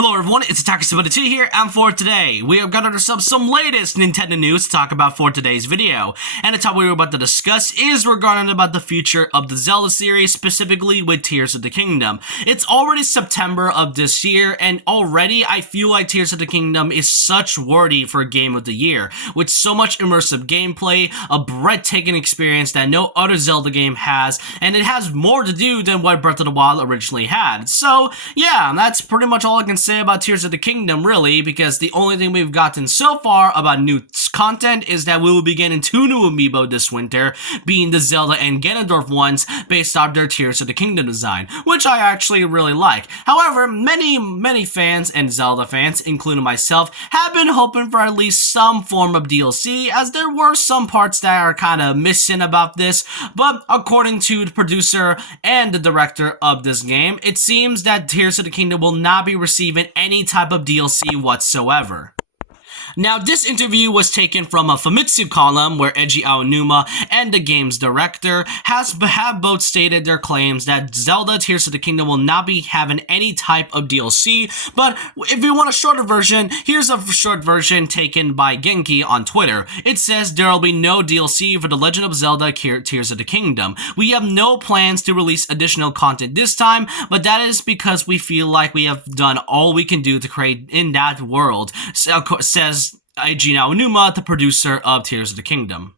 Hello everyone, it's Attacker72 here, and for today, we have got ourselves some latest Nintendo news to talk about for today's video. And the topic we're about to discuss is regarding about the future of the Zelda series, specifically with Tears of the Kingdom. It's already September of this year, and already I feel like Tears of the Kingdom is such worthy for a game of the year, with so much immersive gameplay, a breathtaking experience that no other Zelda game has, and it has more to do than what Breath of the Wild originally had. So, yeah, that's pretty much all I can say about Tears of the Kingdom, really, because the only thing we've gotten so far about new content is that we will be getting 2 new amiibo this winter, being the Zelda and Ganondorf ones based off their Tears of the Kingdom design, which I actually really like. However, many fans and Zelda fans, including myself, have been hoping for at least some form of DLC, as there were some parts that are kind of missing about this, but according to the producer and the director of this game, it seems that Tears of the Kingdom will not be receiving any type of DLC whatsoever. Now, this interview was taken from a Famitsu column where Eiji Aonuma and the game's director have both stated their claims that Zelda Tears of the Kingdom will not be having any type of DLC, but if you want a shorter version, here's a short version taken by Genki on Twitter. It says there will be no DLC for The Legend of Zelda Tears of the Kingdom. We have no plans to release additional content this time, but that is because we feel like we have done all we can do to create in that world, says Eiji Aonuma, the producer of Tears of the Kingdom.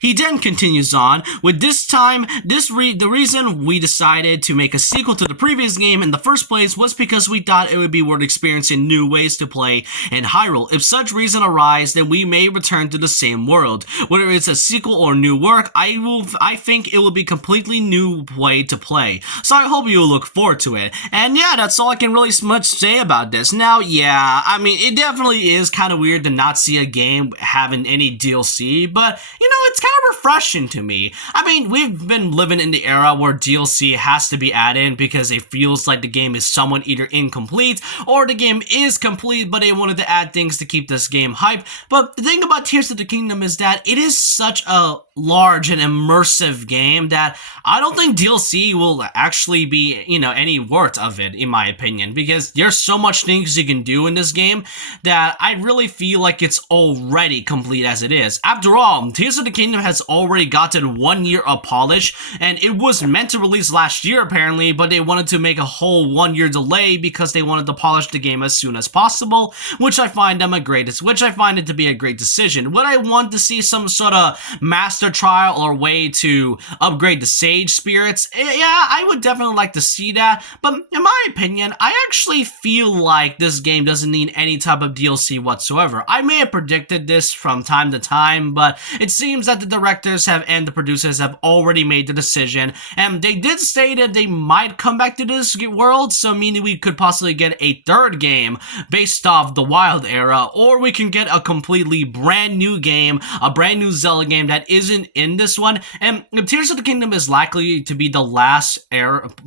He then continues on with the reason we decided to make a sequel to the previous game in the first place was because we thought it would be worth experiencing new ways to play in Hyrule. If such reason arise, then we may return to the same world. Whether it's a sequel or new work, I think it will be a completely new way to play. So I hope you will look forward to it. And yeah, that's all I can really much say about this. Now, yeah, I mean, it definitely is kind of weird to not see a game having any DLC, but you know, it's kind of refreshing to me. I mean, we've been living in the era where DLC has to be added because it feels like the game is somewhat either incomplete or the game is complete, but they wanted to add things to keep this game hype. But the thing about Tears of the Kingdom is that it is such a large and immersive game that I don't think DLC will actually be, you know, any worth of it, in my opinion, because there's so much things you can do in this game that I really feel like it's already complete as it is. After all, Tears of the Kingdom has already gotten 1 year of polish, and it was meant to release last year apparently, but they wanted to make a whole 1 year delay because they wanted to polish the game as soon as possible, which I find it to be a great decision. Would I want to see some sort of master trial or way to upgrade the sage spirits? Yeah, I would definitely like to see that, but in my opinion, I actually feel like this game doesn't need any type of DLC whatsoever. I may have predicted this from time to time, but it seems that the directors and the producers have already made the decision, and they did say that they might come back to this world, so meaning we could possibly get a third game based off the Wild era, or we can get a completely brand new game, a brand new Zelda game that isn't in this one. And if Tears of the Kingdom is likely to be the last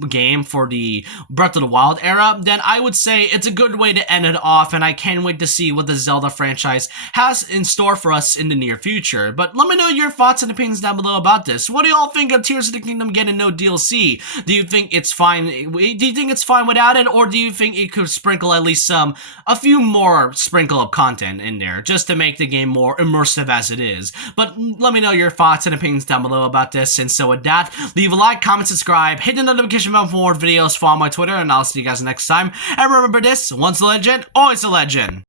game for the Breath of the Wild era, then I would say it's a good way to end it off, and I can't wait to see what the Zelda franchise has in store for us in the near future. But let me know your thoughts and opinions down below about this. What do y'all think of Tears of the Kingdom getting no DLC? Do you think it's fine? Do you think it's fine without it, or do you think it could sprinkle at least a few more sprinkle of content in there just to make the game more immersive as it is? But let me know your thoughts and opinions down below about this. And so with that, leave a like, comment, subscribe, hit the notification bell for more videos, follow my Twitter, and I'll see you guys next time. And remember this: once a legend, always a legend.